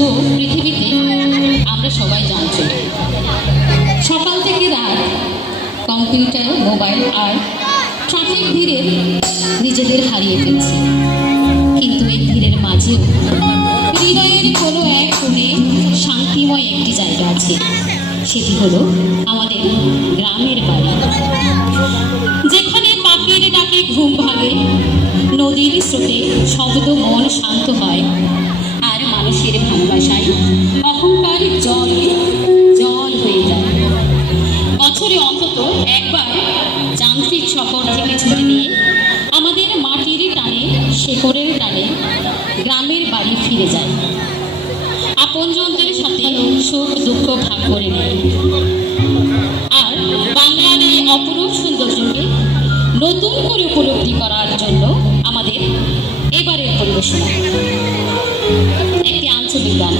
ব্যস্ত পৃথিবীতে আমরা সবাই জানছি, সকাল থেকে রাত কম্পিউটার, মোবাইল আর ট্রাফিক ভিড়ে নিজেদের হারিয়ে ফেলছি। কিন্তু এই ভিড়ের মাঝেও হৃদয়ের কোনো এক কোণে শান্তিময় একটি জায়গা আছে, সেটি হলো আমাদের গ্রামের বাড়ি, যেখানে পাখির ডাকে ঘুম ভাঙে, নদীর স্রোতে শব্দ মন শান্ত হয়, আর মানুষের ভালোবাসায় অহংকার জল জল হয়ে যায়। বছরে অন্তত একবার যান্ত্রিক শহর থেকে ছুটি নিয়ে আমাদের মাটির টানে, শেকড়ের টানে গ্রামের বাড়ি ফিরে যায়, আপনজনদের সাথে সুখ দুঃখ ভাগ করে নেয়, আর বাংলার এই অপরূপ সৌন্দর্যকে নতুন করে উপলব্ধি করার জন্য আমাদের এবারের পরিবেশনা একটি আঞ্চলিক গান।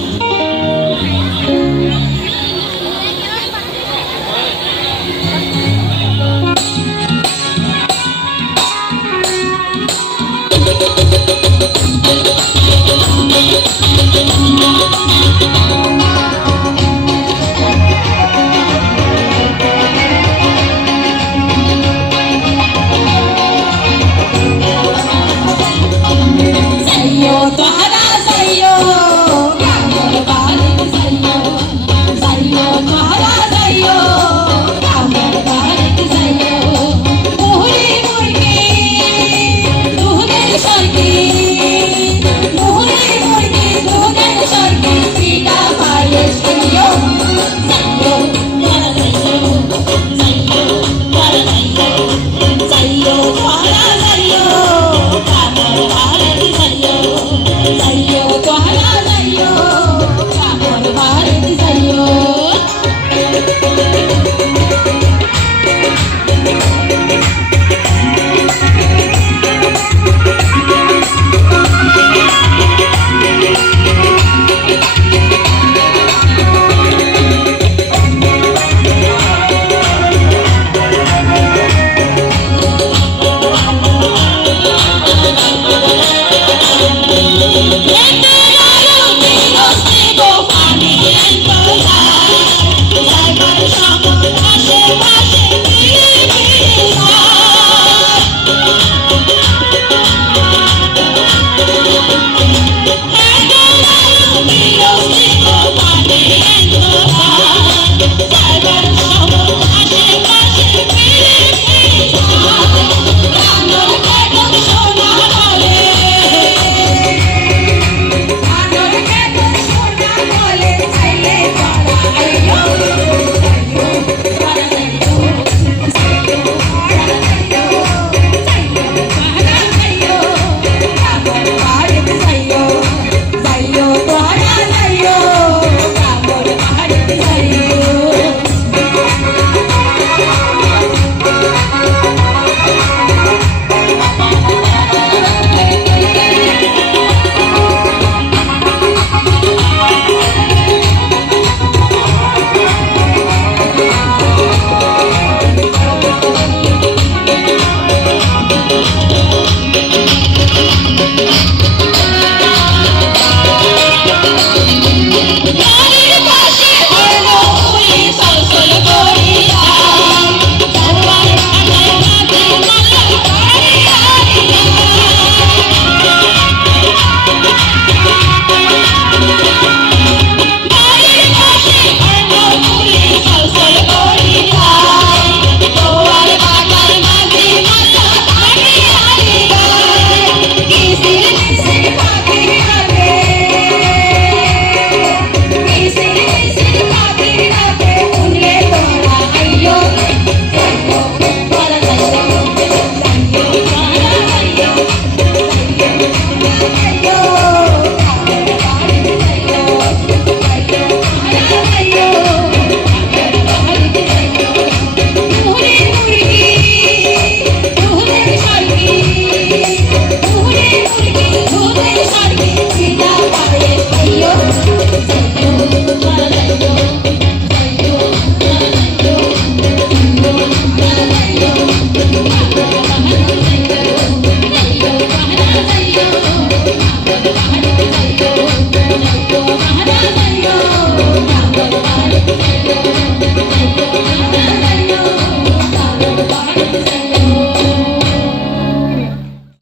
সুন্দর